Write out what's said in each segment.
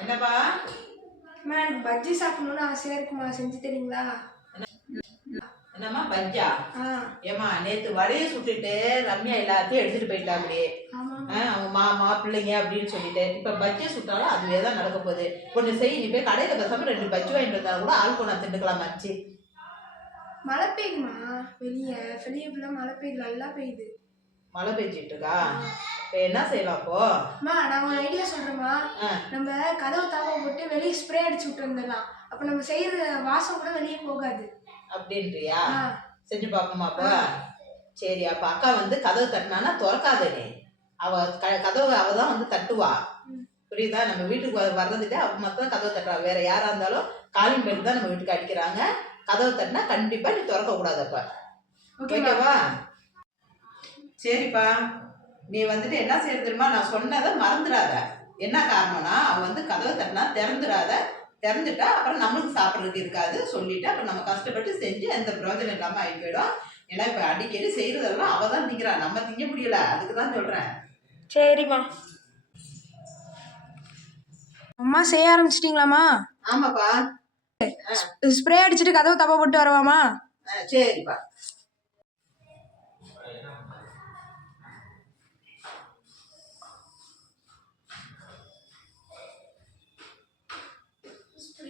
என்னப்பா? அம்மா எனக்கு பஜ்ஜி சாப்பிடணும்னு ஆசையா இருக்குமா? செஞ்சு தரீங்களா? என்னம்மா பஜ்ஜா? ஆ. ஏம்மா நேத்து வடையை சுட்டுட்டு ரம்யா எல்லாத்தையும் எடுத்துட்டு போயிட்டாங்களே. அவங்க மாமா பிள்ளைங்க அப்படின்னு சொல்லிட்டு. இப்ப பஜ்ஜி சுட்டாலும் அதுவே தான் நடக்க போகுது. ஒண்ணு செய் நீ போய் கடையில பேசாம ரெண்டு பஜ்ஜி வாங்கிட்டு வந்தா கூட ஆள் கொண்டா திண்டுக்கலாம் மச்சி. மழை பெய்யுமா வெளியே. வெளியே ஃபுல்லாக மழை பெய்யுது. நல்லா பெய்யுது. மழை பெஞ்சிட்டு இருக்கா? என்ன செய்யலாம் அப்போ? அம்மா நான் ஒரு ஐடியா சொல்றேம்மா. நம்ம கதவு தாப்பா போட்டு வெளியே ஸ்ப்ரே அடிச்சு விட்டு வந்துடலாம் அப்போ நம்ம செய்யற வாசம் கூட வெளியே போகாது. அப்படின்றியா? செஞ்சு பார்ப்போமா அப்போ? சரி அப்ப அக்கா வந்து கதவு தட்டினானா திறக்காத நீ. அவ கதவை அவ தான் வந்து தட்டுவா. புரியுதா? நம்ம வீட்டுக்கு வ- வர்றதுக்கு அவ மட்டும் கதவை தட்டுறா. வேற யாரா இருந்தாலும் காலிங் பெல் தான் நம்ம வீட்டுக்கு அடிக்கிறாங்க. கதவை தட்டினா கண்டிப்பா நீ திறக்க கூடாது அப்ப ஓகேவா? சரிப்பா. நீ வந்துட்டு என்ன செய்ய தெரியுமா? நான் சொன்னதை மறந்துடாத என்ன காரணம்னா அவ வந்து கதவை தட்டினா திறந்துடாத திறந்துட்டா அப்புறம் நம்மளுக்கு சாப்பிட்றதுக்கு இருக்காது சொல்லிட்டு அப்புறம் நம்ம கஷ்டப்பட்டு செஞ்சு எந்த பிரயோஜனம் இல்லாமல் ஆகி போயிடும். ஏன்னா இப்போ அடிக்கடி செய்யறதெல்லாம் அவ தான் திங்கிறா. நம்ம திங்க முடியல. அதுக்கு தான் சொல்றேன். சரிம்மா. அம்மா செய்ய ஆரம்பிச்சிட்டிங்களாம்மா? ஆமாப்பா. ஸ்ப்ரே அடிச்சுட்டு கதவு தப்பா போட்டு வரவாமா சரிப்பா.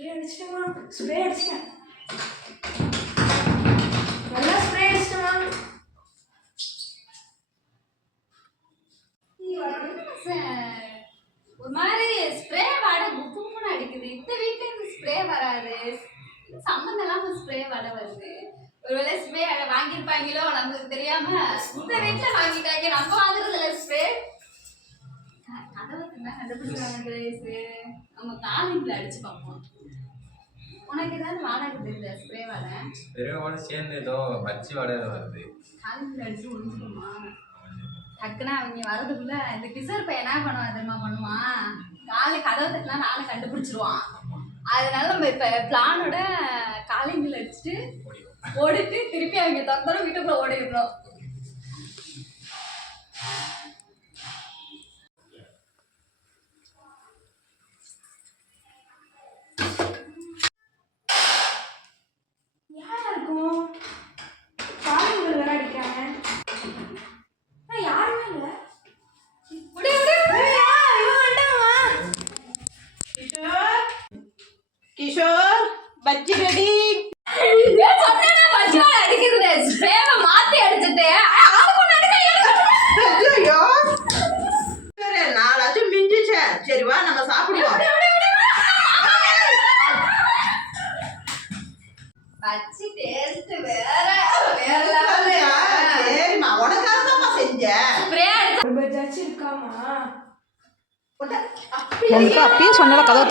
ஸ்ப்ரே அடிச்சிட்டமா ஸ்ப்ரே அடிச்சிட்டேன் நல்லா ஸ்ப்ரே அடிச்சிட்டமா ஒரு மாதிரி ஸ்ப்ரே வாட குப்புன்னு அடிக்குது. இந்த வீட்டுல இந்த ஸ்ப்ரே வராது. சம்மந்தம் இல்லாம ஸ்ப்ரே வட வருது. ஒருவேளை ஸ்ப்ரே வாங்கியிருப்பாங்களோ நமக்கு தெரியாம இந்த வீட்டுல வாங்கிட்டாங்க. நம்ம வாங்குறது இல்லை ஸ்ப்ரே கதவை என்ன கண்டுபிடிச்சாங்க கிரேஸ் நம்ம காலிங்ல அடிச்சு பார்ப்போம். உனக்கு ஏதாவது வாடகை தெரியுதா? ஸ்ப்ரே வாடை? பெரியவோட சேர்ந்து ஏதோ பச்சி வடை வருது. காலிங்ல அடிச்சு ஒழிஞ்சிருமா டக்குனா அவங்க வரதுக்குள்ள இந்த கிசர் பையன் என்ன பண்ணுவான் தெரியுமா பண்ணுவான்? காலை கதவை தட்டினா நாளை கண்டுபிடிச்சிருவான். அதனால நம்ம இப்ப பிளானோட காலிங்கில் அடிச்சுட்டு ஓடிட்டு திருப்பி அவங்க தந்தரும் வீட்டுக்குள்ள ஓடிடுறோம். எனக்கு ஐயோ. சரி நாலாச்சும் மிஞ்சிச்சே. சரி வா நம்ம சாப்பிடுவோம். பச்சி டேஸ்ட் வேற வேற லெவல் சரிம்மா உனக்காக தான்ப்பா செஞ்சேன். ஸ்ப்ரே அடிச்சு ஒரு பஜ்ஜாச்சும் இருக்காமா உன்னை- உனக்கு அப்பயே சொன்னால கதவை